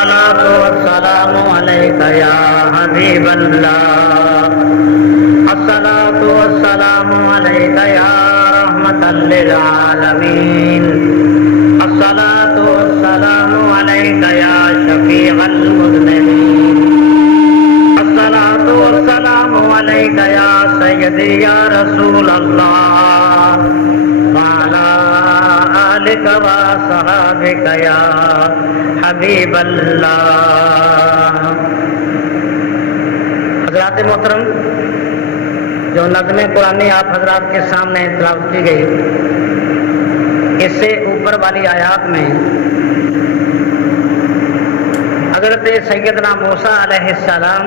الصلاة والسلام عليك يا حبيب الله الصلاة والسلام عليك يا رحمة للعالمين الصلاة والسلام عليك يا شفيع المذنبين الصلاة والسلام عليك يا سيدي يا رسول الله وعلى آلك وصحابك يا حبیب اللہ۔ حضرات محترم، جو نظم قرآنی آپ حضرات کے سامنے تلاوت کی گئی، اس سے اوپر والی آیات میں حضرت سیدنا موسیٰ علیہ السلام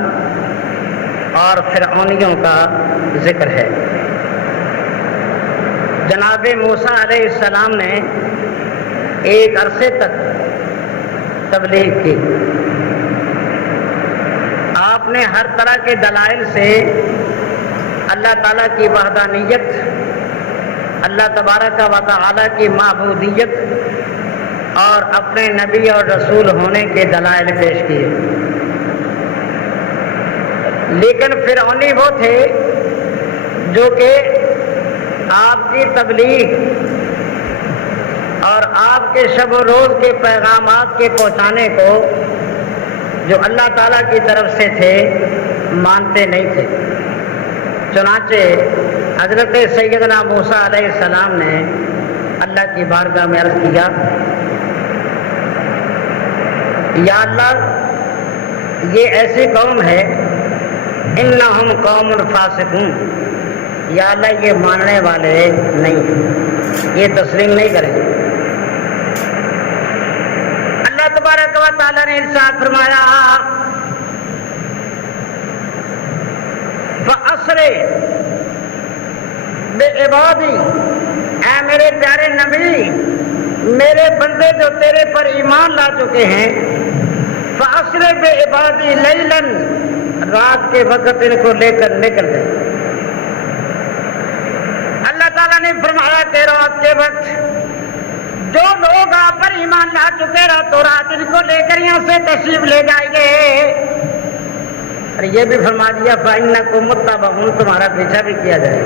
اور فرعونیوں کا ذکر ہے۔ جناب موسیٰ علیہ السلام نے ایک عرصے تک تبلیغ کی، آپ نے ہر طرح کے دلائل سے اللہ تعالیٰ کی وحدانیت، اللہ تبارک و تعالیٰ کی معبودیت اور اپنے نبی اور رسول ہونے کے دلائل پیش کیے، لیکن فرعونی وہ تھے جو کہ آپ کی تبلیغ اور آپ کے شب و روز کے پیغامات کے پہنچانے کو جو اللہ تعالیٰ کی طرف سے تھے مانتے نہیں تھے۔ چنانچہ حضرت سیدنا موسیٰ علیہ السلام نے اللہ کی بارگاہ میں عرض کیا، یا اللہ، یہ ایسی قوم ہے انہم قوم فاسقون، یا اللہ یہ ماننے والے نہیں ہیں، یہ تسلیم نہیں کریں گے۔ اللہ تبارک و تعالیٰ نے ارشاد فرمایا، فَأَسْرِ بِعِبَادِي، اے میرے پیارے نبی، میرے بندے جو تیرے پر ایمان لا چکے ہیں، فَأَسْرِ بِعِبَادِي لَيْلًا، رات کے وقت ان کو لے کر نکل گئے۔ اللہ تعالیٰ نے فرمایا کہ رات کے وقت جو لوگ آپ پر ایمان لا چکے راتوں رات ان کو لے کر یہاں سے تشریف لے جائیں گے۔ اور یہ بھی فرما دیا فَإِنَّكُمْ مُتَّبَعُونَ، تمہارا پیچھا بھی کیا جائے گا۔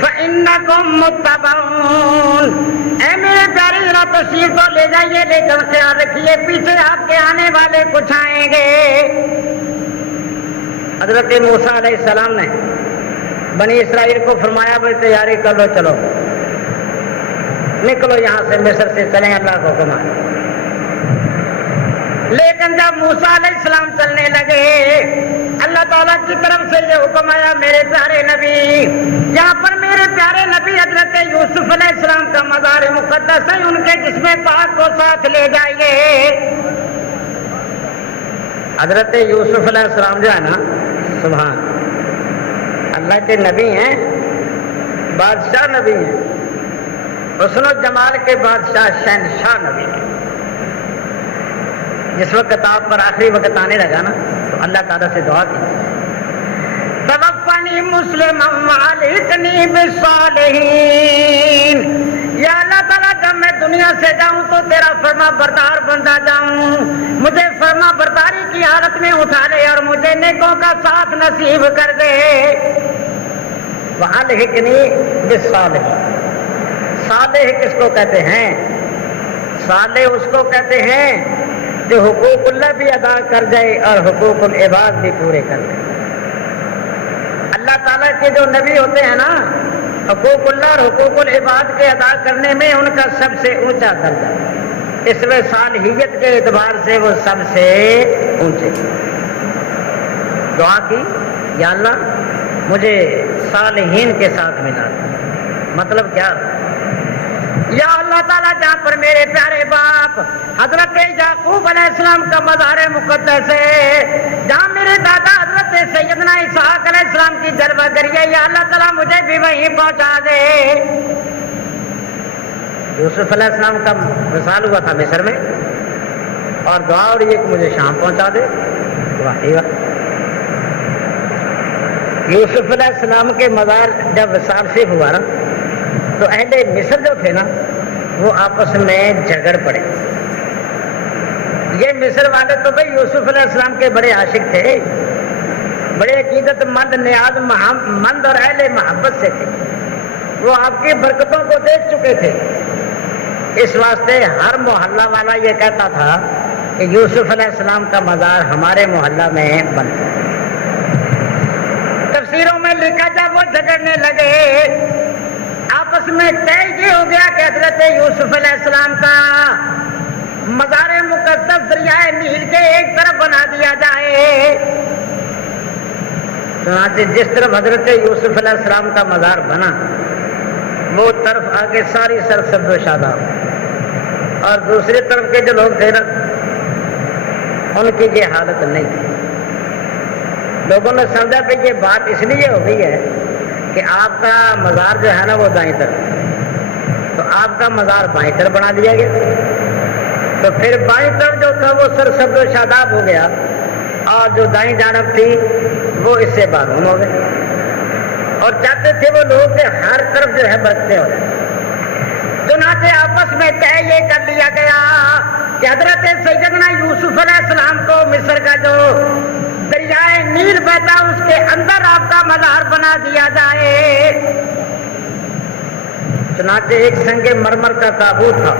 فَإِنَّكُمْ مُتَّبَعُونَ، اے میرے پیارے ذرا تشریف کو لے جائیے، لیکن خیال رکھیے پیچھے آپ کے آنے والے کچھ آئیں گے۔ حضرت موسیٰ علیہ السلام نے بنی اسرائیل کو فرمایا بھائی تیاری کر لو، چلو نکلو یہاں سے، مصر سے چلیں، اللہ کو حکم ہے۔ لیکن جب موسیٰ علیہ السلام چلنے لگے، اللہ تعالیٰ کی طرف سے یہ حکم آیا، میرے پیارے نبی، یہاں پر میرے پیارے نبی حضرت یوسف علیہ السلام کا مزار مقدس ہے، ان کے جسم پاک کو ساتھ لے جائیے۔ حضرت یوسف علیہ السلام جو ہے نا، سبحان اللہ کے نبی ہیں، بادشاہ نبی ہیں، حسن و جمال کے بادشاہ شہنشاہ نبی ہیں۔ جس وقت آپ پر آخری وقت آنے لگا نا تو اللہ تعالیٰ سے دعا کی، توفنی مسلما والحقنی بالصالحین، یا اللہ تعالیٰ جب میں دنیا سے جاؤں تو تیرا فرما بردار بندہ جاؤں، مجھے فرما برداری کی حالت میں اٹھا لے اور مجھے نیکوں کا ساتھ نصیب کر دے۔ والحقنی بالصالحین، صالح کس کو کہتے ہیں؟ صالح اس کو کہتے ہیں جو حقوق اللہ بھی ادا کر جائے اور حقوق العباد بھی پورے کر دے۔ اللہ تعالیٰ کے جو نبی ہوتے ہیں نا، حقوق اللہ اور حقوق العباد کے ادا کرنے میں ان کا سب سے اونچا درجہ، اس میں صالحیت کے اعتبار سے وہ سب سے اونچے۔ دعا کی، یا اللہ مجھے صالحین کے ساتھ ملا۔ مطلب کیا؟ یا اللہ تعالیٰ جہاں پر میرے پیارے باپ حضرت یعقوب علیہ السلام کا مزار مقدس ہے، جہاں میرے دادا حضرت سیدنا اسحاق علیہ السلام کی جلوہ گری ہے، یا اللہ تعالیٰ مجھے بھی وہیں پہنچا دے۔ یوسف علیہ السلام کا وصال ہوا تھا مصر میں، اور دعا اور یہ کہ مجھے شام پہنچا دے۔ واقعی یوسف علیہ السلام کے مزار جب وصال سے ہوا نا تو اہل مصر جو تھے نا وہ آپس میں جھگڑ پڑے، یہ مصر والے تو بھائی یوسف علیہ السلام کے بڑے عاشق تھے، بڑے عقیدت مند، نیاز مند اور اہل محبت سے تھے، وہ آپ کی برکتوں کو دیکھ چکے تھے، اس واسطے ہر محلہ والا یہ کہتا تھا کہ یوسف علیہ السلام کا مزار ہمارے محلہ میں بنتا ہے۔ تفسیروں میں لکھا جب وہ جھگڑنے لگے آپس میں طے یہ ہو گیا کہ حضرت یوسف علیہ السلام کا مزار مقدس دریائے نیل کے ایک طرف بنا دیا جائے۔ چنانچہ جس طرف حضرت یوسف علیہ السلام کا مزار بنا وہ طرف آگے ساری سرسبز و شاداب، اور دوسری طرف کے جو لوگ تھے نا ان کی یہ حالت نہیں تھی۔ لوگوں نے سمجھا کہ یہ بات اس لیے ہو گئی ہے کہ آپ کا مزار جو ہے نا وہ دائیں طرف، تو آپ کا مزار بائیں طرف بنا دیا گیا، تو پھر بائیں طرف جو تھا وہ سرسبز و شاداب ہو گیا، اور جو دائیں جانب تھی وہ اس سے معلوم ہو گئے، اور چاہتے تھے وہ لوگ کہ ہر طرف جو ہے برکتیں ہو جائیں۔ چنانچہ آپس میں طے یہ کر لیا گیا کہ حضرت سیدنا یوسف علیہ السلام کو مصر کا جو دریائے نیل بہتا اس کے اندر آپ کا مزار بنا دیا جائے۔ چنانچہ ایک سنگ مرمر کا تابوت تھا،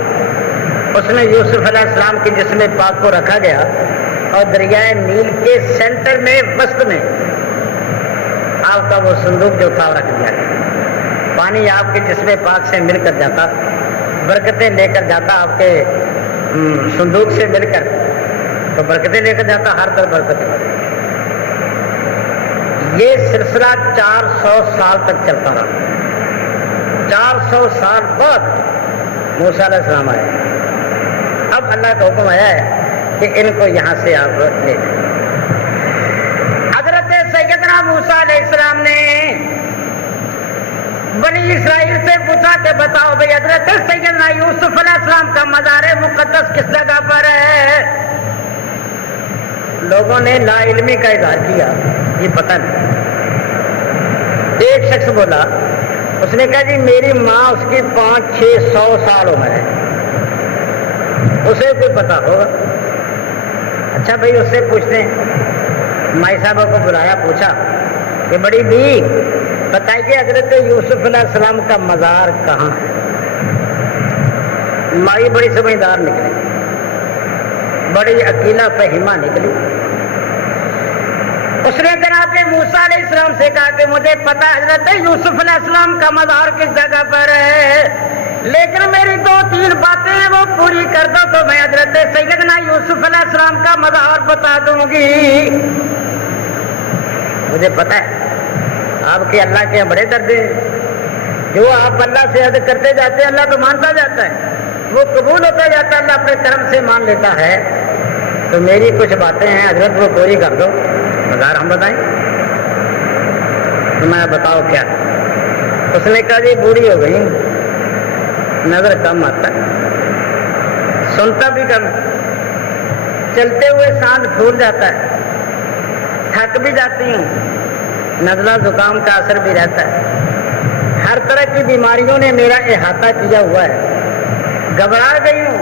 اس میں یوسف علیہ السلام کے جسم پاک کو رکھا گیا، اور دریائے نیل کے سینٹر میں وسط میں آپ کا وہ صندوق جو تھا رکھ دیا گیا۔ پانی آپ کے جسم پاک سے مل کر جاتا، برکتیں لے کر جاتا، آپ کے صندوق سے مل کر تو برکتیں لے کر جاتا، ہر طرف برکتیں۔ یہ سلسلہ 400 سال تک چلتا رہا۔ 400 سال بعد موسیٰ علیہ السلام آئے، اب اللہ کا حکم آیا ہے کہ ان کو یہاں سے آپ لے جائیں۔ حضرت سیدنا موسیٰ علیہ السلام نے بنی اسرائیل سے پوچھا کہ بتاؤ بھائی حضرت سیدنا یوسف علیہ السلام کا مزار مقدس کس جگہ پر ہے؟ لوگوں نے لا علمی کا اظہار کیا، یہ پتہ نہیں۔ ایک شخص بولا، اس نے کہا جی میری ماں اس کی 500-600 سال عمر ہے، اسے کوئی پتہ ہوگا۔ اچھا بھائی اس سے پوچھتے ہیں۔ مائی صاحبہ کو بلایا، پوچھا کہ بڑی بھی بتائیے حضرت یوسف علیہ السلام کا مزار کہاں ہے؟ مائی بڑی سمجھدار نکلی، بڑی عقیلہ فہیمہ نکلی۔ اس نے جناب موسیٰ علیہ السلام سے کہا کہ مجھے پتا حضرت یوسف علیہ السلام کا مزار کس جگہ پر ہے، لیکن میری 2-3 باتیں ہیں وہ پوری کر دو تو میں حضرت سیدنا یوسف علیہ السلام کا مزار بتا دوں گی۔ مجھے پتا ہے آپ کے اللہ کے بڑے درجے ہیں، جو آپ اللہ سے عہد کرتے جاتے ہیں اللہ تو مانتا جاتا ہے، وہ قبول ہوتا جاتا ہے، اللہ اپنے کرم سے مان لیتا ہے۔ تو میری کچھ باتیں ہیں حضرت وہ پوری کر دو، مزار ہم بتائیں۔ تو میں بتاؤ کیا؟ اس نے کہا جی بوڑھی ہو گئی، نظر کم آتا ہے، سنتا بھی کم، چلتے ہوئے سانس پھول جاتا ہے، تھک بھی جاتی ہوں، نزلہ زکام کا اثر بھی رہتا ہے، ہر طرح کی بیماریوں نے میرا احاطہ کیا ہوا ہے، گھبرا گئی ہوں۔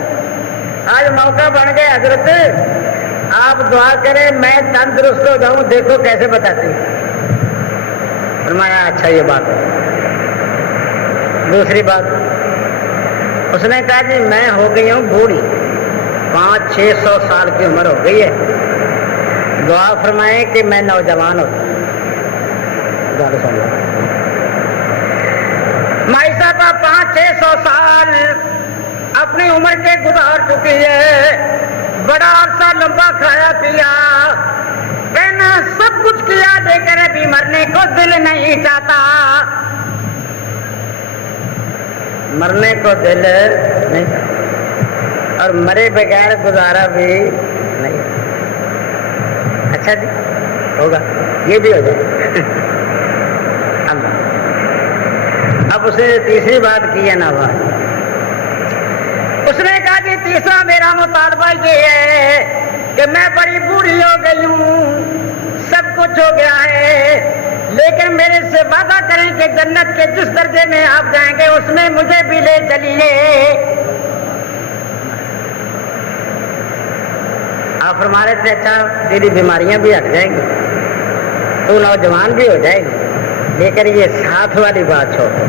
آج موقع بن گیا حضرت، آپ دعا کریں میں تندرست ہو جاؤں، دیکھو کیسے بتاتی۔ فرمایا اچھا یہ بات ہے۔ دوسری بات اس نے کہا جی میں ہو گئی ہوں بوڑھی، 500-600 سال کی عمر ہو گئی ہے، دعا فرمائیں کہ میں نوجوان ہوں۔ مائی صاحبہ 500-600 سال اپنی عمر کے گزار چکی ہے، بڑا عرصہ لمبا کھایا پیا، کہنا سب کچھ کیا، لیکن ابھی مرنے کو دل نہیں چاہتا، مرنے کو دل نہیں چاہتا، اور مرے بغیر گزارا بھی نہیں۔ اچھا جی ہوگا، یہ بھی ہو جائے۔ اب اس نے تیسری بات کی ہے نا، اس نے کہا کہ تیسرا میرا مطالبہ یہ ہے کہ میں بڑی بوڑھی ہو گئی ہوں، سب کچھ ہو گیا ہے، لیکن میرے سے وعدہ کریں کہ جنت کے جس درجے میں آپ جائیں گے اس میں مجھے بھی لے چلیے۔ آپ فرما رہے تھے اچھا تیری بیماریاں بھی ہٹ جائیں گی، تو نوجوان بھی ہو جائے گی، لیکن یہ ساتھ والی بات چھوڑ دو۔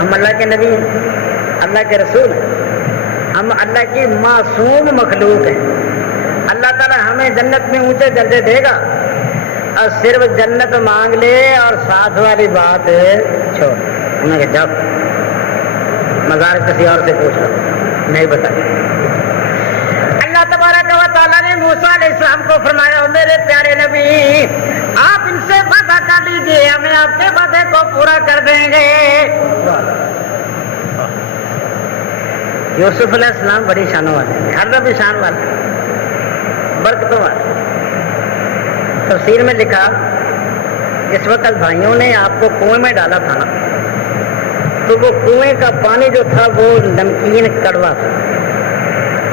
ہم اللہ کے نبی ہیں، اللہ کے رسول ہیں، ہم اللہ کی معصوم مخلوق ہیں۔ اللہ تعالیٰ ہمیں جنت میں اونچے درجے دے گا، اور صرف جنت مانگ لے اور ساتھ والی بات چھوڑ۔ انہوں نے کہا جب مزار کسی اور سے پوچھ لو، نہیں بتا۔ اللہ تبارک و تعالیٰ نے موسیٰ علیہ السلام کو فرمایا میرے پیارے نبی آپ ان سے وعدہ کر لیجیے، ہمیں آپ کے وعدے کو پورا کر دیں گے۔ یوسف علیہ السلام بڑی شانوں والے، ہر رب شان والے، برکتوں والے۔ تفسیر میں لکھا جس وقت بھائیوں نے آپ کو کنویں میں ڈالا تھا نا، تو وہ کنویں کا پانی جو تھا وہ نمکین کڑوا تھا۔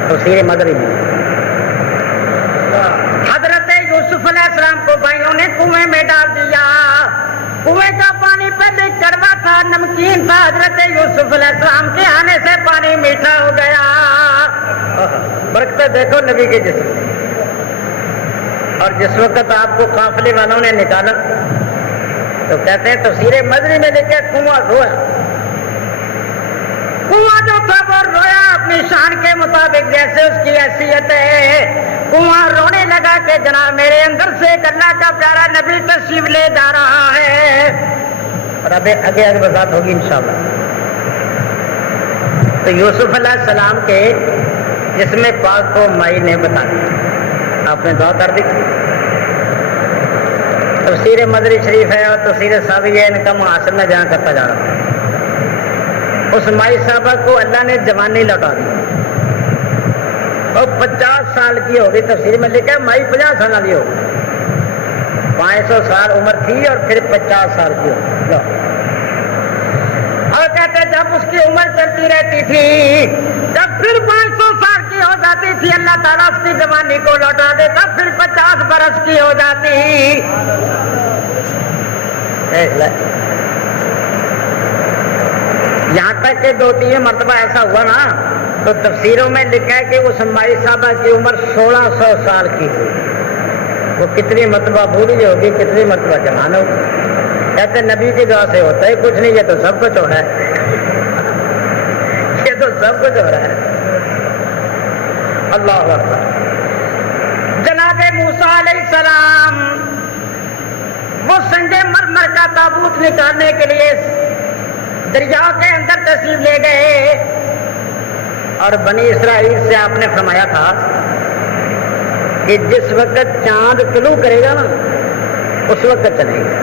تفسیر مدری میں حضرت یوسف علیہ السلام کو بھائیوں نے کنویں میں ڈال دیا، کنویں کا پانی پہلے کڑوا تھا، نمکین تھا، حضرت یوسف علیہ السلام کے آنے سے پانی میٹھا ہو گیا۔ برکتیں دیکھو نبی کے جسم۔ اور جس وقت آپ کو قافلے والوں نے نکالا تو کہتے ہیں تفسیر مدری میں لکھے کنواں رویا، کنواں جو تھا وہ رویا اپنی شان کے مطابق جیسے اس کی حیثیت ہے۔ کنواں رونے لگا کہ جناب میرے اندر سے ایک اللہ کا پیارا نبی تشریف لے جا رہا ہے، اور اب آگے وضاحت ہوگی انشاءاللہ۔ تو یوسف علیہ السلام کے جسم پاک کو مائی نے بتا دیا، آپ نے دعا کر دی۔ تفسیر مدری شریف ہے اور تفسیر ساوی ہے، ان کا محاصر میں جہاں کرتا جا رہا ہے۔ اس مائی صاحبہ کو اللہ نے جوانی لوٹا دی اور 50 سال کی ہوگی۔ تفسیر میں لکھا مائی 50 سال کی ہوگی، 500 سال عمر تھی اور پھر 50 سال کی ہوگی۔ اور کہتے جب اس کی عمر چلتی رہتی تھی، جب پھر 500 سال کی ہو جاتی تھی، اللہ تعالیٰ اس کی جوانی کو لوٹا دیتا، پھر 50 برس کی ہو جاتی۔ یہاں تک کہ 2-3 مرتبہ ایسا ہوا نا، تو تفسیروں میں لکھا ہے کہ اس مائی صاحبہ کی عمر 1600 سال کی ہوئی۔ وہ کتنی مرتبہ بوڑھی ہوگی، کتنی مرتبہ جوان ہوگی۔ کہتے نبی کی دعا سے ہوتا ہے کچھ نہیں، یہ تو سب کچھ ہو رہا ہے، یہ تو سب کچھ ہو رہا ہے۔ اللہ اکبر۔ جناب موسیٰ علیہ السلام وہ سنگ مرمر کا تابوت نکالنے کے لیے دریا کے اندر تشریف لے گئے، اور بنی اسرائیل سے آپ نے فرمایا تھا کہ جس وقت چاند طلوع کرے گا نا اس وقت چلے گا۔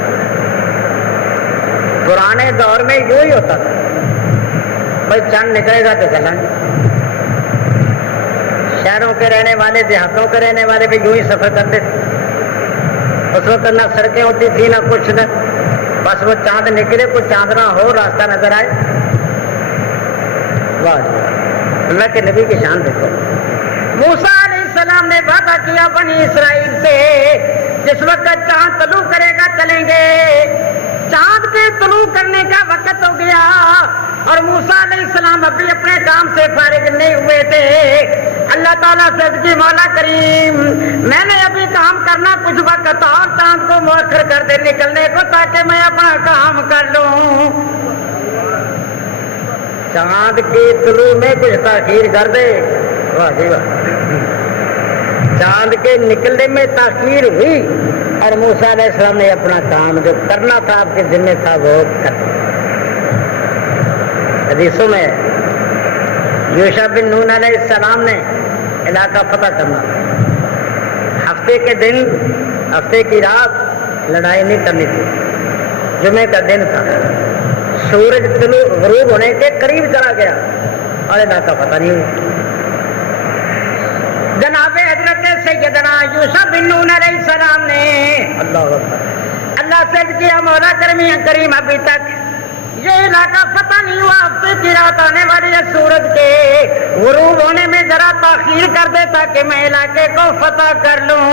پرانے دور میں یوں ہی ہوتا تھا، بھائی چاند نکلے گا تو چلیں گے۔ شہروں کے رہنے والے، دیہاتوں کے رہنے والے بھی یوں ہی سفر کرتے تھے۔ اس وقت نہ سڑکیں ہوتی تھی نہ کچھ، نہ بس وہ چاند نکلے، کوئی چاندنا ہو، راستہ نظر آئے۔ واہ اللہ کے نبی کی شان دیکھو۔ موسیٰ علیہ السلام نے وعدہ کیا بنی اسرائیل سے جس وقت چاند طلوع کرے گا چلیں گے۔ چاند کے طلوع کرنے کا وقت ہو گیا اور موسیٰ علیہ السلام ابھی اپنے کام سے فارغ نہیں ہوئے تھے۔ اللہ تعالیٰ سے کہ مولا کریم میں نے ابھی کام کرنا کچھ وقت اور چاند کو مؤخر کر دے نکلنے کو تاکہ میں اپنا کام کر لوں۔ چاند کی طلوع میں کچھ تاخیر کر دے، واہ جی واہ۔ چاند کے نکلنے میں تاخیر ہوئی اور موسیٰ علیہ السلام نے اپنا کام جو کرنا تھا آپ کے ذمہ تھا وہ کر دیا۔ حدیثوں میں یوشع بن نون علیہ السلام نے علاقہ فتح کرنا، ہفتے کے دن، ہفتے کی رات لڑائی نہیں کرنی تھی، جمعے کا دن تھا، سورج طلوع غروب ہونے کے قریب چلا گیا اور علاقہ فتح نہیں ہوئی۔ جناب حضرت سیدنا یوشع بن نون علیہ السلام نے اللہ سے کیا مولا کریم ابھی تک یہ علاقہ فتح نہیں ہوا، ہفتے کی رات آنے والی ہے، سورج کے غروب ہونے میں ذرا تاخیر کر دے تاکہ میں علاقے کو فتح کر لوں۔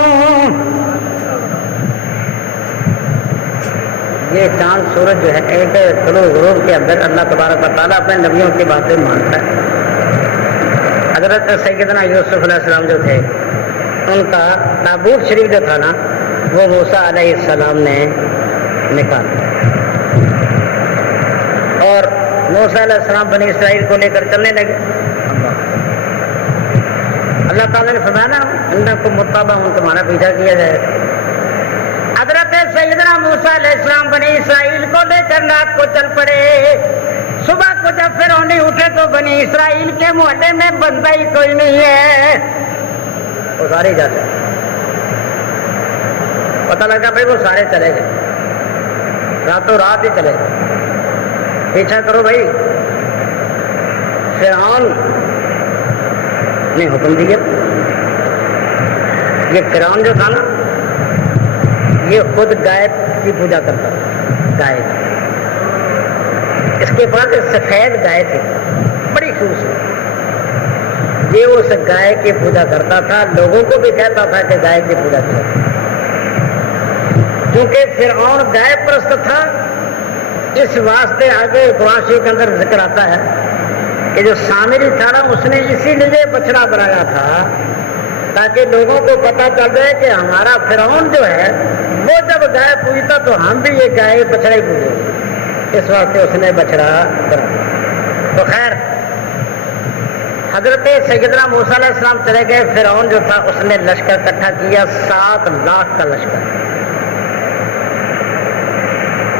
یہ چاند سورج جو ہے ایک طلوع غروب کے اندر اللہ تبارک و تعالیٰ اپنے نبیوں کی باتیں مانتا ہے۔ حضرت سیدنا یوسف علیہ السلام جو تھے ان کا تابوت شریف جو تھا نا وہ موسیٰ علیہ السلام نے نکالا اور موسیٰ علیہ السلام بنی اسرائیل کو لے کر چلنے لگے. اللہ تعالیٰ نے فرمایا نا انکم متبعون تمہارا پیچھا کیا جائے. حضرت سیدنا موسیٰ علیہ السلام بنی اسرائیل کو لے کر رات کو چل پڑے. صبح کو جب فرعون اٹھے تو بنی اسرائیل کے محلے میں بندہ ہی کوئی نہیں ہے. وہ سارے جا سکتے پتہ لگا بھائی وہ سارے چلے گئے راتوں رات ہی چلے گئے. پیچھا کرو بھائی. فرعون نے حکم دیا. یہ فرعون جو تھا نا یہ خود گائے کی پوجا کرتا تھا. گائے اس کے پاس ایک سفید گائے تھی بڑی خوبصورت. یہ اس گائے کی پوجا کرتا تھا. لوگوں کو بھی کہتا تھا کہ گائے کی پوجا کرو. کیونکہ فرعون گائے پرست تھا اس واسطے آگے قرآن شریف کے اندر ذکر آتا ہے کہ جو سامری تھا نا اس نے اسی لیے بچڑا بنایا تھا تاکہ لوگوں کو پتہ چل جائے کہ ہمارا فرعون جو ہے وہ جب گائے پوجتا تو ہم بھی یہ گائے بچڑا ہی پوجے. اس واسطے اس نے بچڑا بنایا. تو خیر حضرت سیدنا موسیٰ علیہ السلام چلے گئے. فرعون جو تھا اس نے لشکر اکٹھا کیا 7 لاکھ کا لشکر.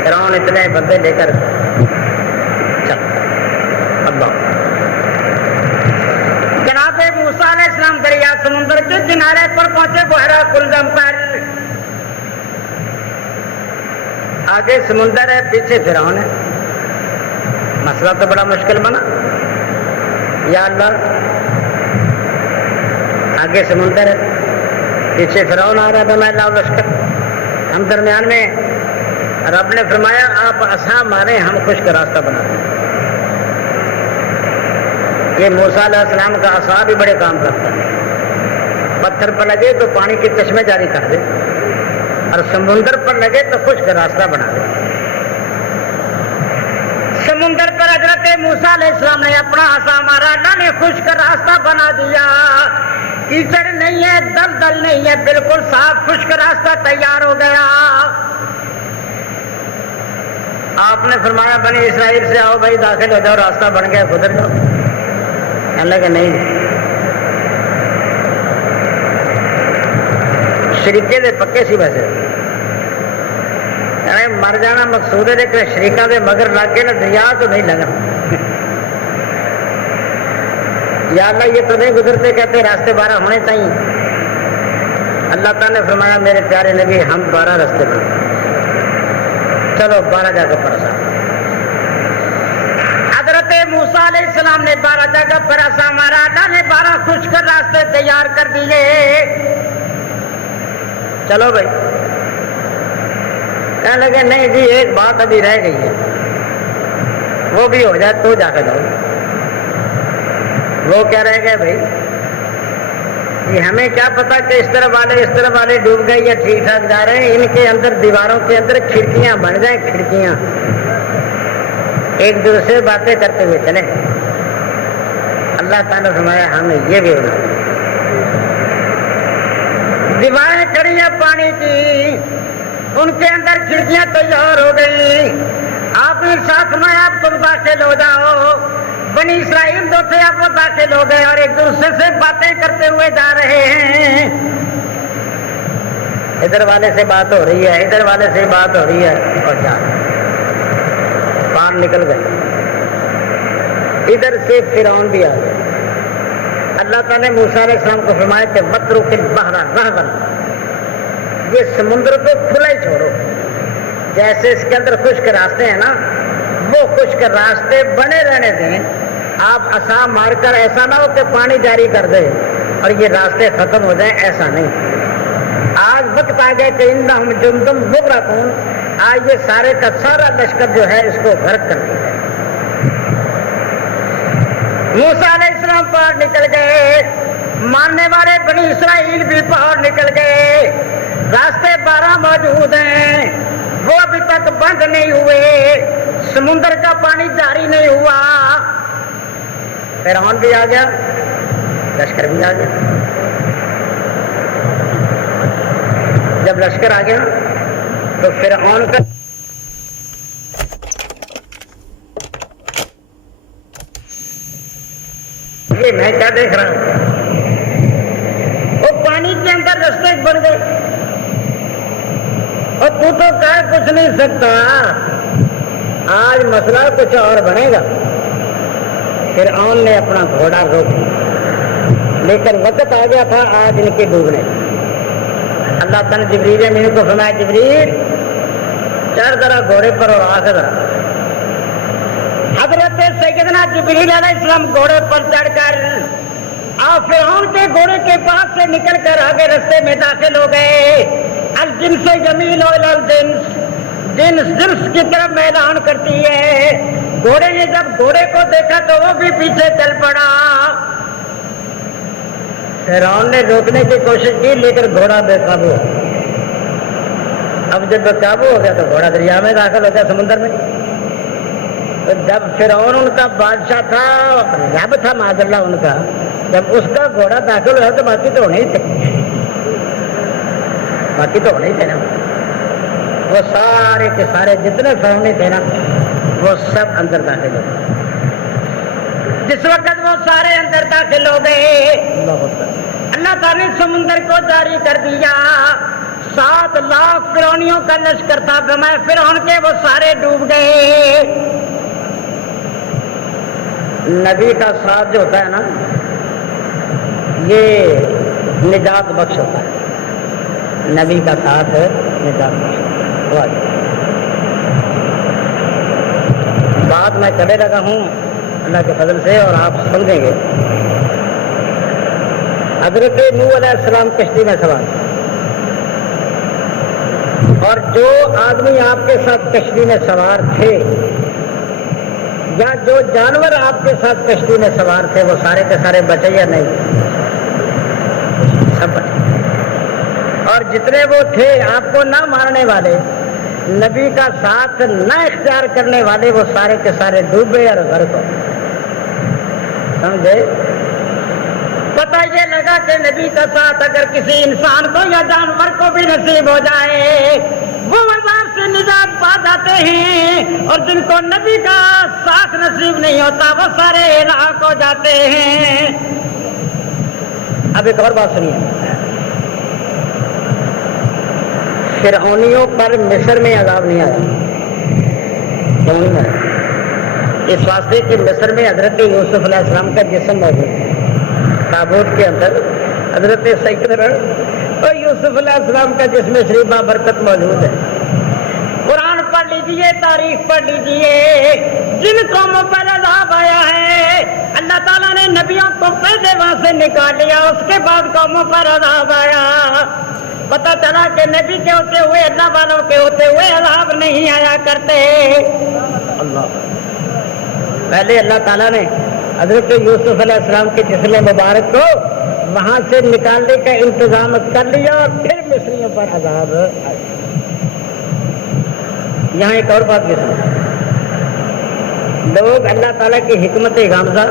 فرعون اتنے بندے لے کر چل اللہ. جناب موسیٰ علیہ السلام دریا سمندر کے کنارے پر پہنچے. بحیرہ کلدم پر آگے سمندر ہے پیچھے فرعون ہے. مسئلہ تو بڑا مشکل بنا. یا اللہ آگے سمندر ہے پیچھے فرعون آ رہا ہے میں لاؤ لشکر. ہم درمیان میں رب نے فرمایا آپ عصا مارے ہم خشک راستہ بنا دیں. یہ موسیٰ علیہ السلام کا عصا بھی بڑے کام کرتا ہے. پتھر پر لگے تو پانی کے چشمے جاری کر دے اور سمندر پر لگے تو خشک راستہ بنا دے. سمندر پر حضرت موسیٰ علیہ السلام نے اپنا عصا مارا. اللہ نے خشک راستہ بنا دیا. کیچڑ نہیں ہے دلدل نہیں ہے بالکل صاف خشک راستہ تیار ہو گیا. آپ نے فرمایا بنی اسرائیل سے آؤ بھائی داخل ہو جاؤ راستہ بن گیا گزر جاؤ. کہنے کہ نہیں شریکے دے پکے سی ویسے مر جانا مقصود ہے لیکن شریکا دے مگر لگ گئے نا دریا تو نہیں لگا. یا اللہ یہ تو نہیں گزرتے کہتے راستے 12 ہونے چاہیے. اللہ تعالیٰ نے فرمایا میرے پیارے نبی ہم 12 راستے بنا. چلو 12 جگہ پر عصا. حضرت موسیٰ علیہ السلام نے 12 جگہ پر عصا مارا. اللہ نے 12 خشک راستے تیار کر دیے. چلو بھائی کہنے لگے نہیں جی ایک بات ابھی رہ گئی ہے وہ بھی ہو جائے تو جا کے جاؤ. وہ کیا رہ گئے بھائی یہ ہمیں کیا پتا کہ اس طرف والے ڈوب گئے یا ٹھیک ٹھاک جا رہے ہیں. ان کے اندر دیواروں کے اندر کھڑکیاں بن جائیں کھڑکیاں ایک دوسرے سے باتیں کرتے ہوئے چلے. اللہ تعالیٰ نے فرمایا ہمیں یہ بھی ہونا. دیواریں کھڑی ہیں پانی کی ان کے اندر کھڑکیاں تیار ہو گئی. آپ نے ساتھ میں آپ تم داخل ہو جاؤ. بنی اسرائیل جو تھے آپ وہ داخل ہو گئے اور ایک دوسرے سے باتیں کرتے ہوئے جا رہے ہیں. ادھر والے سے بات ہو رہی ہے ادھر والے سے بات ہو رہی ہے اور کیا پار نکل گئے. ادھر سے فرعون بھی آ گیا. اللہ تعالیٰ نے موسیٰ علیہ السلام کو فرمایا کہ وَاتْرُكِ الْبَحْرَ رَهْوًا یہ سمندر کو کھلا ہی چھوڑو. جیسے اس کے اندر خشک راستے ہیں نا وہ خشک راستے بنے رہنے دیں. آپ عصا مار کر ایسا نہ ہو کہ پانی جاری کر دے اور یہ راستے ختم ہو جائیں. ایسا نہیں. آج وقت آ گیا کہ انہم جندم مغرقون. آج یہ سارے کا سارا لشکر جو ہے اس کو غرق کر دیا. موسیٰ علیہ السلام پہاڑ نکل گئے. ماننے والے بنی اسرائیل بھی پہاڑ نکل گئے. راستے 12 موجود ہیں وہ ابھی تک بند نہیں ہوئے. سمندر کا پانی جاری نہیں ہوا. فرعون بھی آ گیا لشکر بھی آ گیا. جب لشکر آ گیا تو فرعون کا یہ میں کیا دیکھ رہا ہوں، وہ پانی کے اندر رستے بن گئے اور تو کہہ کچھ نہیں سکتا، آج مسئلہ کچھ اور بنے گا۔ فرعون نے اپنا گھوڑا روک دیا، لیکن وقت آ گیا تھا آج ان کے ڈوبنے۔ اللہ تعالیٰ نے جبریل امین کو فرمایا جبریل چڑھ ذرا گھوڑے پر اور آ ذرا۔ حضرت سیدنا جبریل علیہ السلام گھوڑے پر چڑھ کر فرعون کے گھوڑے کے پاس سے نکل کر آگے رستے میں داخل ہو گئے۔ الجنس جمیل الجنس، جنس کی طرف اعلان کرتی ہے۔ گھوڑے نے جب گھوڑے کو دیکھا تو وہ بھی پیچھے چل پڑا۔ فرعون نے روکنے کی کوشش کی لیکن گھوڑا بے قابو ہو۔ اب جب بے قابو ہو گیا تو گھوڑا دریا میں داخل ہو گیا، سمندر میں۔ تو جب فرعون ان کا بادشاہ تھا، رب تھا معاذ اللہ ان کا، جب اس کا گھوڑا داخل ہوا تو باقی تو ہونے ہی تھے، باقی تو ہونے ہی تھے نا۔ وہ سارے کے سارے جتنے فرعونی تھے نا وہ سب اندر داخل ہو گئے۔ جس وقت وہ سارے اندر داخل ہو گئے اللہ تعالیٰ نے سمندر کو جاری کر دیا۔ 7 لاکھ فرعونیوں کا لشکر تھا، بمائے فرعون کے وہ سارے ڈوب گئے۔ نبی کا ساتھ جو ہوتا ہے نا یہ نجات بخش ہوتا ہے، نبی کا ساتھ نجات بخش ہوتا ہے۔ بات میں کرنے لگا ہوں اللہ کے فضل سے اور آپ سمجھیں گے۔ حضرت نوح علیہ السلام کشتی میں سوار، اور جو آدمی آپ کے ساتھ کشتی میں سوار تھے یا جو جانور آپ کے ساتھ کشتی میں سوار تھے وہ سارے کے سارے بچے یا نہیں؟ سب بچے۔ اور جتنے وہ تھے آپ کو نہ مارنے والے، نبی کا ساتھ نہ اختیار کرنے والے، وہ سارے کے سارے ڈوبے اور غرق ہو۔ سمجھے؟ پتہ یہ لگا کہ نبی کا ساتھ اگر کسی انسان کو یا جانور کو بھی نصیب ہو جائے وہ عذاب سے نجات پا جاتے ہیں، اور جن کو نبی کا ساتھ نصیب نہیں ہوتا وہ سارے ہلاک ہو جاتے ہیں۔ اب ایک اور بات سنیے، فرعونیوں پر مصر میں عذاب نہیں آیا، کیوں نہیں آیا؟ اس واسطے کہ مصر میں حضرت یوسف علیہ السلام کا جسم موجود ہے، تابوت کے اندر حضرت سیدنا اور یوسف علیہ السلام کا جسم شریف بابرکت موجود ہے۔ قرآن پڑھ لیجئے، تاریخ پڑھ لیجئے، جن قوموں پر عذاب آیا ہے اللہ تعالیٰ نے نبیوں کو پہلے وہاں سے نکال لیا، اس کے بعد قوموں پر عذاب آیا۔ پتہ چلا کہ نبی کے ہوتے ہوئے اللہ والوں کے ہوتے ہوئے عذاب نہیں آیا کرتے۔ اللہ پہلے اللہ تعالیٰ نے حضرت یوسف علیہ السلام کے جسم مبارک کو وہاں سے نکالنے کا انتظام کر لیا اور پھر مصریوں پر عذاب آیا۔ یہاں ایک اور بات بھی سنیں، لوگ اللہ تعالیٰ کی حکمت غامضہ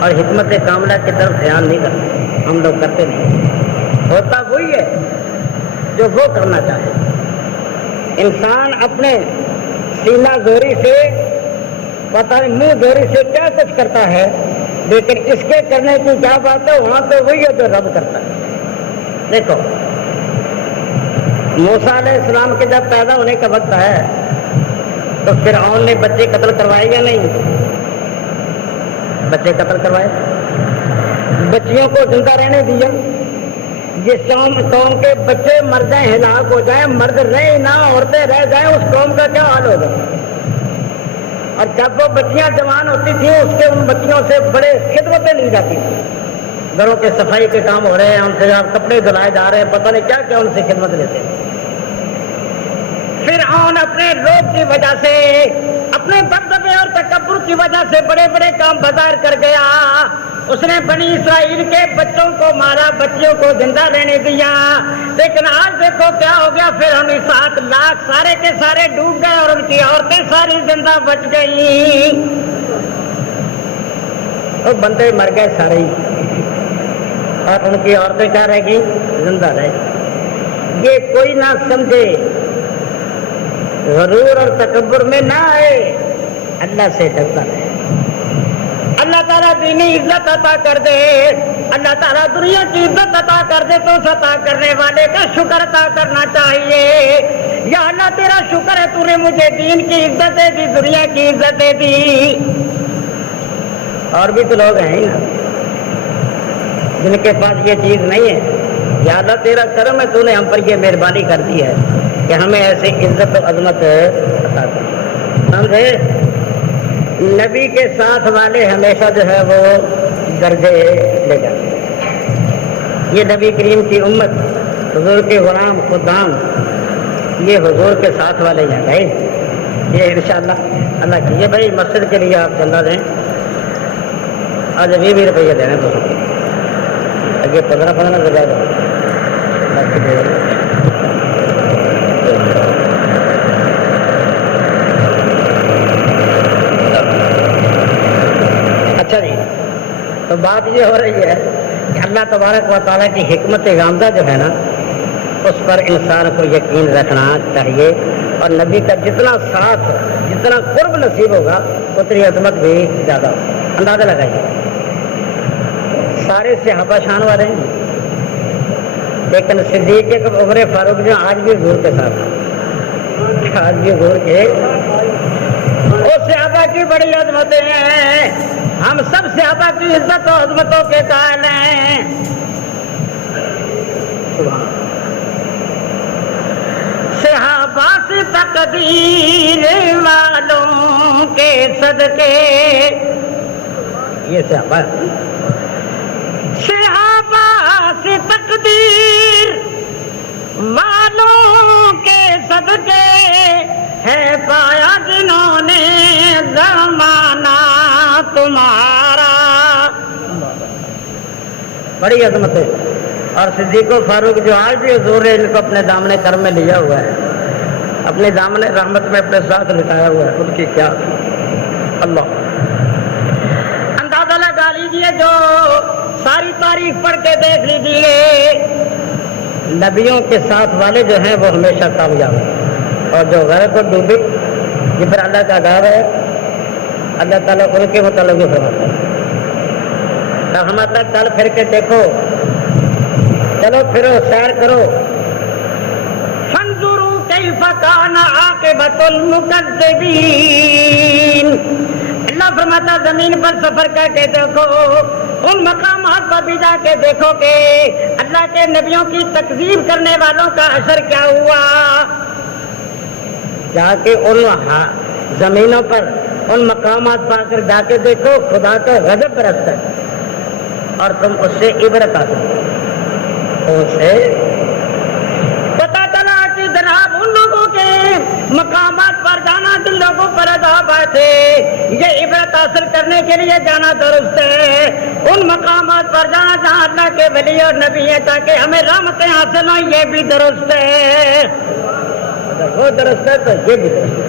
اور حکمت کاملہ کی طرف دھیان نہیں کرتے، ہم لوگ کرتے نہیں۔ ہوتا وہی ہے جو وہ کرنا چاہے۔ انسان اپنے سینہ زوری سے پتہ نہیں منہ زوری سے کیا کچھ کرتا ہے، لیکن اس کے کرنے کی کیا بات ہے، وہاں تو وہی ہے جو رب کرتا ہے۔ دیکھو موسیٰ علیہ السلام کے جب پیدا ہونے کا وقت ہے تو فرعون نے بچے قتل کروائے یا نہیں؟ بچے قتل کروائے، بچیوں کو زندہ رہنے دیا۔ جس قوم کے بچے مر جائیں، ہلاک ہو جائیں، مرد رہے نہ عورتیں رہ جائیں، اس قوم کا کیا حال ہوگا؟ اور جب وہ بچیاں جوان ہوتی تھیں اس کے ان بچیوں سے بڑے خدمتیں لی جاتی تھیں، گھروں کے صفائی کے کام ہو رہے ہیں، ان سے کپڑے دھلائے جا رہے ہیں، پتہ نہیں کیا کیا ان سے خدمت لیتے ہیں۔ فرعون اپنے روب کی وجہ سے، اپنے دبدبے اور تکبر کی وجہ سے بڑے بڑے کام بظاہر کر گیا۔ اس نے بنی اسرائیل کے بچوں کو مارا، بچیوں کو زندہ رہنے دیا، لیکن آج دیکھو کیا ہو گیا، فرعون 7 لاکھ سارے کے سارے ڈوب گئے اور ان کی عورتیں ساری زندہ بچ گئیں۔ وہ بندے مر گئے سارے ہی، اور ان کی عورتیں کیا رہ گئی؟ زندہ رہ گئی۔ یہ کوئی نہ سمجھے، غرور اور تکبر میں نہ آئے، اللہ سے ڈرتا رہے۔ اللہ تعالیٰ دینی عزت عطا کر دے، اللہ تعالیٰ دنیا کی عزت عطا کر دے تو اس عطا کرنے والے کا شکر ادا کرنا چاہیے۔ یا اللہ تیرا شکر ہے تو نے مجھے دین کی عزت دے دی، دنیا کی عزت دے دی۔ اور بھی تو لوگ ہیں نا جن کے پاس یہ چیز نہیں ہے۔ یا اللہ تیرا کرم ہے تو نے ہم پر یہ مہربانی کر دی ہے کہ ہمیں ایسی عزت و عظمت عطا کر۔ سمجھے؟ نبی کے ساتھ والے ہمیشہ جو ہے وہ درجے لے جاتے ہیں۔ یہ نبی کریم کی امت، حضور کے غلام خدام، یہ حضور کے ساتھ والے ہیں بھائی۔ یہ انشاءاللہ اللہ کی۔ یہ بھائی مسجد کے لیے آپ چندہ دیں، آج 20 روپیہ دینا تو آگے 15 سے زیادہ اچھا جی۔ تو بات یہ ہو رہی ہے کہ اللہ تبارک و تعالیٰ کی حکمت غامضہ جو ہے نا اس پر انسان کو یقین رکھنا چاہیے، اور نبی کا جتنا ساتھ، جتنا قرب نصیب ہوگا اتنی عظمت بھی زیادہ ہوگا۔ اندازہ لگائیے، سارے صحابہ شان والے ہیں لیکن صدیق عمر فاروق جو آج بھی حضور کے ساتھ ہیں، آج بھی حضور کے اس صحابہ کی بڑی عظمتیں ہیں۔ ہم سب صحابہ کی عزت و عظمتوں کے قائل ہیں۔ صحابہ سے تقدیر والوں کے صدقے، یہ صحابہ سے تقدیر والوں کے صدقے ہے پایا جنہوں نے زمانہ تمہارا۔ بڑی عظمت ہے۔ اور صدیق و فاروق جو آج بھی حضور نے ان کو اپنے دامن کرم میں لیا ہوا ہے، اپنے دامن رحمت میں اپنے ساتھ لٹایا ہوا ہے، ان کی کیا اللہ اندازہ لگا لیجیے۔ جو ساری تاریخ پڑھ کے دیکھ لیجیے، نبیوں کے ساتھ والے جو ہیں وہ ہمیشہ کامیاب ہیں، اور جو غیر کو ڈوبے جن پر اللہ کا ڈر ہے اللہ تعالیٰ ان کے متعلق فرماتا ہے۔ رحمت چل پھر کے دیکھو، چلو پھرو، سیر کرو۔ فانظروا کیف کان عاقبۃ المکذبین۔ اللہ فرماتا زمین پر سفر کر کے دیکھو، ان مقامات پر بھی جا کے دیکھو کہ اللہ کے نبیوں کی تکذیب کرنے والوں کا اثر کیا ہوا۔ جا کے ان زمینوں پر، ان مقامات پر کر جا کے دیکھو، خدا کا غضب برستا ہے اور تم اس سے عبرت حاصل کرو۔ سے پتہ چلا کہ جناب ان لوگوں کے مقامات پر جانا جن لوگوں پر عذاب آئے تھے، یہ عبرت حاصل کرنے کے لیے جانا درست ہے۔ ان مقامات پر جانا جہاں اللہ کے ولی اور نبی ہیں تاکہ ہمیں رحمتیں حاصل ہوں، یہ بھی درست ہے۔ اگر وہ درست ہے تو یہ بھی درست ہے۔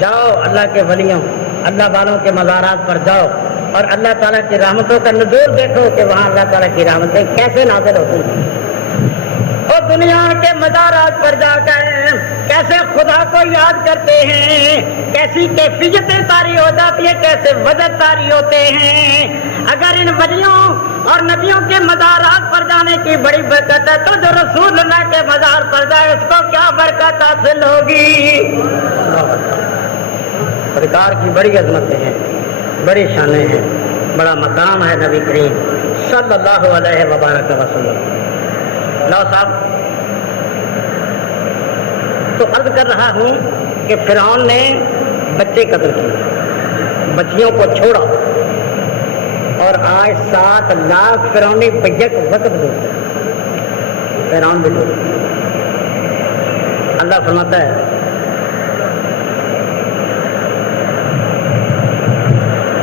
جاؤ اللہ کے ولیوں، اللہ والوں کے مزارات پر جاؤ اور اللہ تعالیٰ کی رحمتوں کا نزول دیکھو کہ وہاں اللہ تعالیٰ کی رحمتیں کیسے نازل ہوتی ہیں۔ اور دنیا کے مزارات پر جا کر کیسے خدا کو یاد کرتے ہیں، کیسی کیفیتیں طاری ہو جاتی ہیں، کیسے وجد طاری ہوتے ہیں۔ اگر ان ولیوں اور نبیوں کے مزارات پر جانے کی بڑی برکت ہے تو جو رسول اللہ کے مزار پر جائے اس کو کیا برکت حاصل ہوگی۔ سرکار کی بڑی عظمتیں ہیں، بڑی شانیں ہیں، بڑا مقام ہے نبی کریم صلی اللہ علیہ وبارک وسلم۔ لو صاحب تو عرض کر رہا ہوں کہ فرعون نے بچے قتل کیے، بچیوں کو چھوڑا، اور آج 7 لاکھ فرعونی بیک وقت دو فرعون بھی دو۔ اللہ فرماتا ہے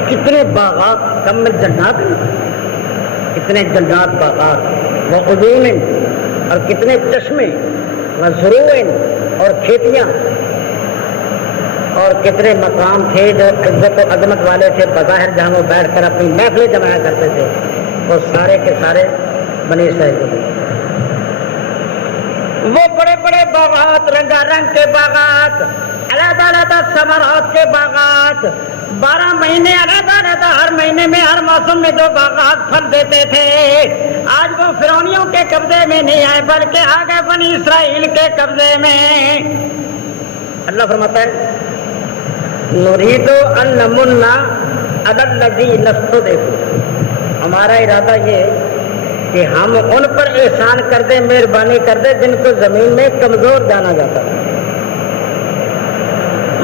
کتنے باغات، کم میں جنات، کتنے جنات باغات، وہ عیون، اور کتنے چشمے، وہ زروع، اور کھیتیاں، اور کتنے مقام تھے جو عزت و عظمت والے تھے بظاہر، جہاں وہ بیٹھ کر اپنی محفلیں جمایا کرتے تھے، وہ سارے کے سارے بنی اسرائیل۔ وہ بڑے بڑے باغات، رنگا رنگ کے باغات، علیحدہ علیحدہ ثمرات کے باغات، 12 مہینے علیحدہ علیحدہ، ہر مہینے میں ہر موسم میں 2 باغات پھل دیتے تھے۔ آج وہ فرعونیوں کے قبضے میں نہیں آئے بلکہ آ گئے بنی اسرائیل کے قبضے میں۔ اللہ فرماتا ہے نرید ان نمن علی الذین استضعفوا، ہمارا ارادہ یہ کہ ہم ان پر احسان کر دیں، مہربانی کر دیں جن کو زمین میں کمزور جانا جاتا ہے۔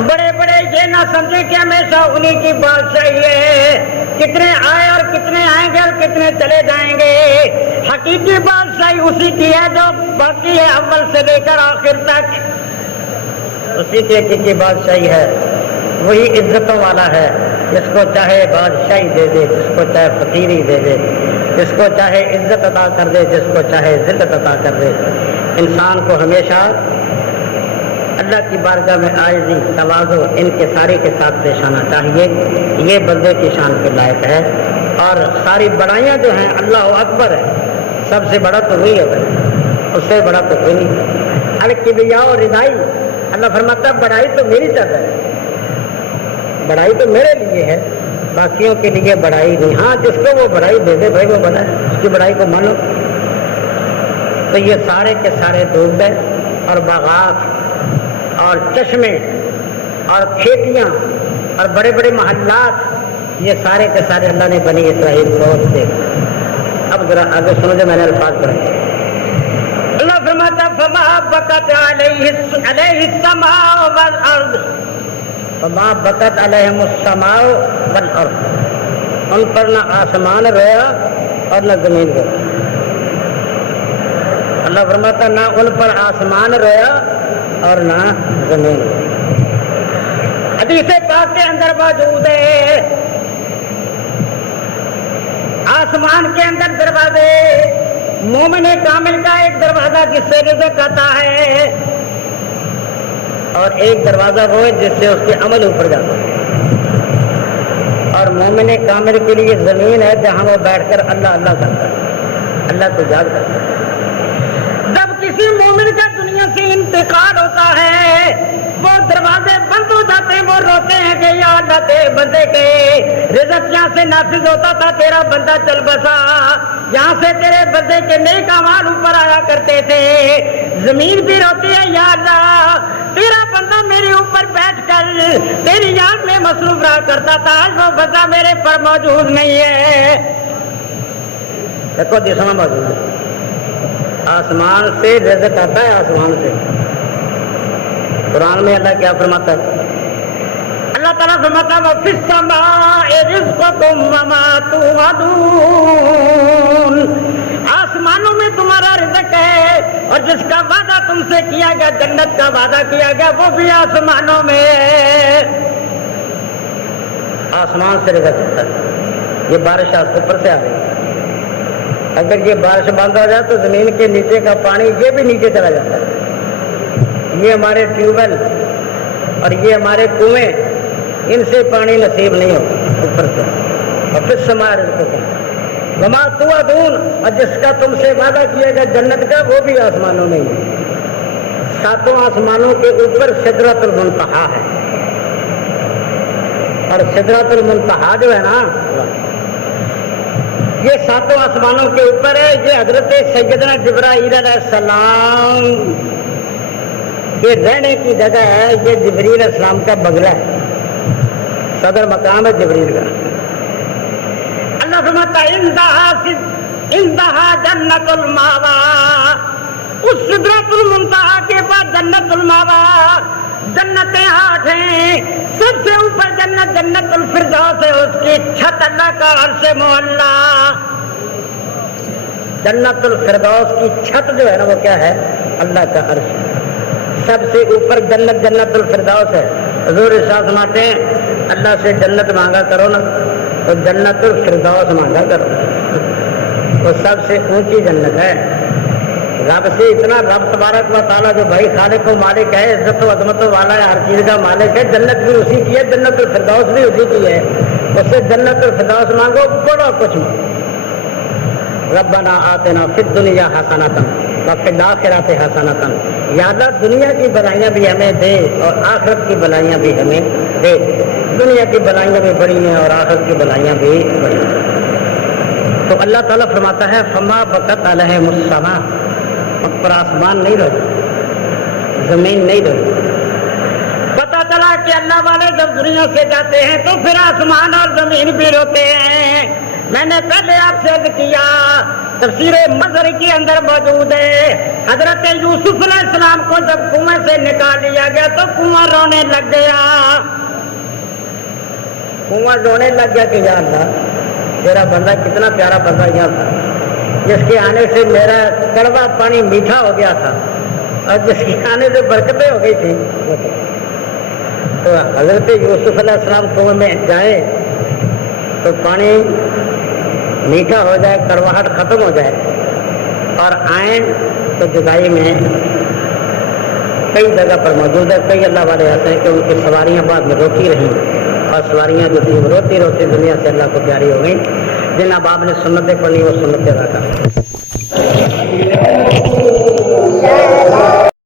بڑے بڑے یہ نہ سمجھیں کہ ہمیشہ انہیں کی بادشاہی ہے، کتنے آئے اور کتنے آئیں گے اور کتنے چلے جائیں گے۔ حقیقی بادشاہی اسی کی ہے جو باقی ہے اول سے لے کر آخر تک، اسی کی حقیقی بادشاہی ہے۔ وہی عزتوں والا ہے، جس کو چاہے بادشاہی دے دے، جس کو چاہے فقیری دے دے، جس کو چاہے عزت عطا کر دے، جس کو چاہے ذلت عطا کر دے۔ انسان کو ہمیشہ اللہ کی بارگاہ میں عاجزی، تواضع، انکساری کے ساتھ پیش آنا چاہیے۔ یہ بندے کی شان کے لائق ہے۔ اور ساری بڑائیاں جو ہیں اللہ اکبر ہے، سب سے بڑا تو وہی ہے، اس سے بڑا تو کوئی نہیں۔ الکبریاء اور ردائی، اللہ فرماتا ہے بڑائی تو میری طرف ہے، بڑائی تو میرے لیے ہے، باقیوں کے لیے بڑائی نہیں۔ ہاں جس کو وہ بڑائی دے دے بھائی وہ بڑا ہے، اس کی بڑائی کو مانو۔ تو یہ سارے کے سارے دودھ اور باغات اور چشمے اور کھیتیاں اور بڑے بڑے محلات، یہ سارے کے سارے اللہ نے بنی اسرائیل کو دے۔ اب ذرا آگے سنو جو میں نے الفاظ پڑھے۔ اللہ فرماتا فما بکت علیہ السماء والارض، فما بکت علیہم السماء والارض، ان پر نہ آسمان رویا اور نہ زمین رویا۔ اللہ فرماتا نہ ان پر آسمان رویا اور نہ زمین رویا۔ حدیث پاک کے اندر موجود ہے آسمان کے اندر دروازے، مومن کامل کا ایک دروازہ جس سے رزق آتا ہے، اور ایک دروازہ وہ ہے جس سے اس کے عمل اوپر جاتا ہے۔ اور مومن کامل کے لیے زمین ہے جہاں وہ بیٹھ کر اللہ اللہ کرتا ہے، اللہ کو یاد کرتا ہے۔ جب کسی مومن کا دنیا سے انتقال ہوتا ہے، وہ دروازے بند ہو جاتے ہیں، وہ روتے ہیں کہ یا اللہ تیرے بندے کے رزق یہاں سے نافذ ہوتا تھا، تیرا بندہ چل بسا، یہاں سے تیرے بندے کے نیک اعمال اوپر آیا کرتے تھے۔ زمین بھی روتی ہے یا اللہ تیرا بندہ میرے اوپر بیٹھ کر تیری یاد میں مصروف رہا کرتا تھا، آج وہ بندہ میرے پر موجود نہیں ہے۔ دیکھو دیسما موجود ہے، آسمان سے رزق آتا ہے، آسمان سے۔ قرآن میں اللہ کیا فرماتا ہے؟ اللہ تعالیٰ فرماتا ہے وَفِي السَّمَاءِ رِزْقُكُمْ وَمَا تُوعَدُونَ، آسمانوں میں تمہارا رزق ہے، اور جس کا وعدہ تم سے کیا گیا، جنت کا وعدہ کیا گیا، وہ بھی آسمانوں میں ہے۔ آسمان سے رزق ہوتا ہے، یہ بارش اوپر سے آ رہی ہے۔ اگر یہ بارش بند ہو جائے تو زمین کے نیچے کا پانی یہ بھی نیچے چلا جاتا ہے۔ یہ ہمارے ٹیوب ویل اور یہ ہمارے کنویں، ان سے پانی نصیب نہیں ہوتا اوپر سے۔ اور پھر سما رزقکم وما توعدون، اور جس کا تم سے وعدہ کیا گیا جنت کا، وہ بھی آسمانوں میں ہی ہے۔ 7 آسمانوں کے اوپر سدرۃ المنتہا ہے، اور سدرۃ المنتہا جو ہے نا، یہ 7 آسمانوں کے اوپر ہے۔ یہ حضرت سیدنا جبرائیل علیہ السلام کے رہنے کی جگہ ہے۔ یہ جبرائیل علیہ السلام کا بنگلہ ہے، صدر مقام ہے جبرائیل کا۔ اللہ فرماتا ہے انتہا جنت الماوا، اس سدرۃ المنتہا کے بعد جنت الماوا، جنتیں 8 ہیں، سب سے اوپر جنت جنت الفردوس ہے، اس کی چھت اللہ کا عرش معلی۔ جنت الفردوس کی چھت جو ہے نا، وہ کیا ہے؟ اللہ کا عرش۔ سب سے اوپر جنت جنت الفردوس ہے۔ حضور ارشاد فرماتے ہیں اللہ سے جنت مانگا کرو نا تو جنت الفردوس مانگا کرو، وہ سب سے اونچی جنت ہے۔ رب سے اتنا، رب تبارک و تعالیٰ جو بھائی خالق و مالک ہے، عزت و عظمت والا ہے، ہر چیز کا مالک ہے، جنت بھی اسی کی ہے، جنت الفردوس بھی اسی کی ہے۔ اس سے جنت الفردوس مانگو، بڑا کچھ مانگو۔ ربنا آتنا فی الدنیا حسنۃ وفی الآخرۃ حسنۃ، یا اللہ دنیا کی بلائیاں بھی ہمیں دے اور آخرت کی بلائیاں بھی ہمیں دے. دنیا کی بلائیاں بھی بڑی ہیں اور آخرت کی بلائیاں بھی بڑی ہیں. تو اللہ تعالیٰ فرماتا ہے فما بکت علیہم السماء، ان پر آسمان نہیں روتا، زمین نہیں روتی. پتا چلا کہ اللہ والے جب دنیا سے جاتے ہیں تو پھر آسمان اور زمین بھی روتے ہیں. میں نے پہلے آپ سے عرض کیا تفسیر مظہر کے اندر موجود ہے، حضرت یوسف علیہ السلام کو جب کنویں سے نکال لیا گیا تو کنواں رونے لگ گیا. کنواں رونے لگ گیا کہ یا اللہ تیرا بندہ کتنا پیارا بندہ یہاں تھا، جس کے آنے سے میرا کڑوا پانی میٹھا ہو گیا تھا اور جس کے آنے سے برکتیں ہو گئی تھی. تو حضرت یوسف علیہ السلام کنویں میں جائے تو پانی میٹھا ہو جائے، کڑواہٹ ختم ہو جائے، اور آئیں تو جدائی میں کئی جگہ پر موجود ہے. کئی اللہ والے ایسے ہیں کہ ان کی سواریاں بعد میں روتی رہیں اور سواریاں جو تھی روتی روتی دنیا سے اللہ کو پیاری ہو گئیں. جن احباب نے سنتیں پڑھی وہ سنتیں ادا کریں.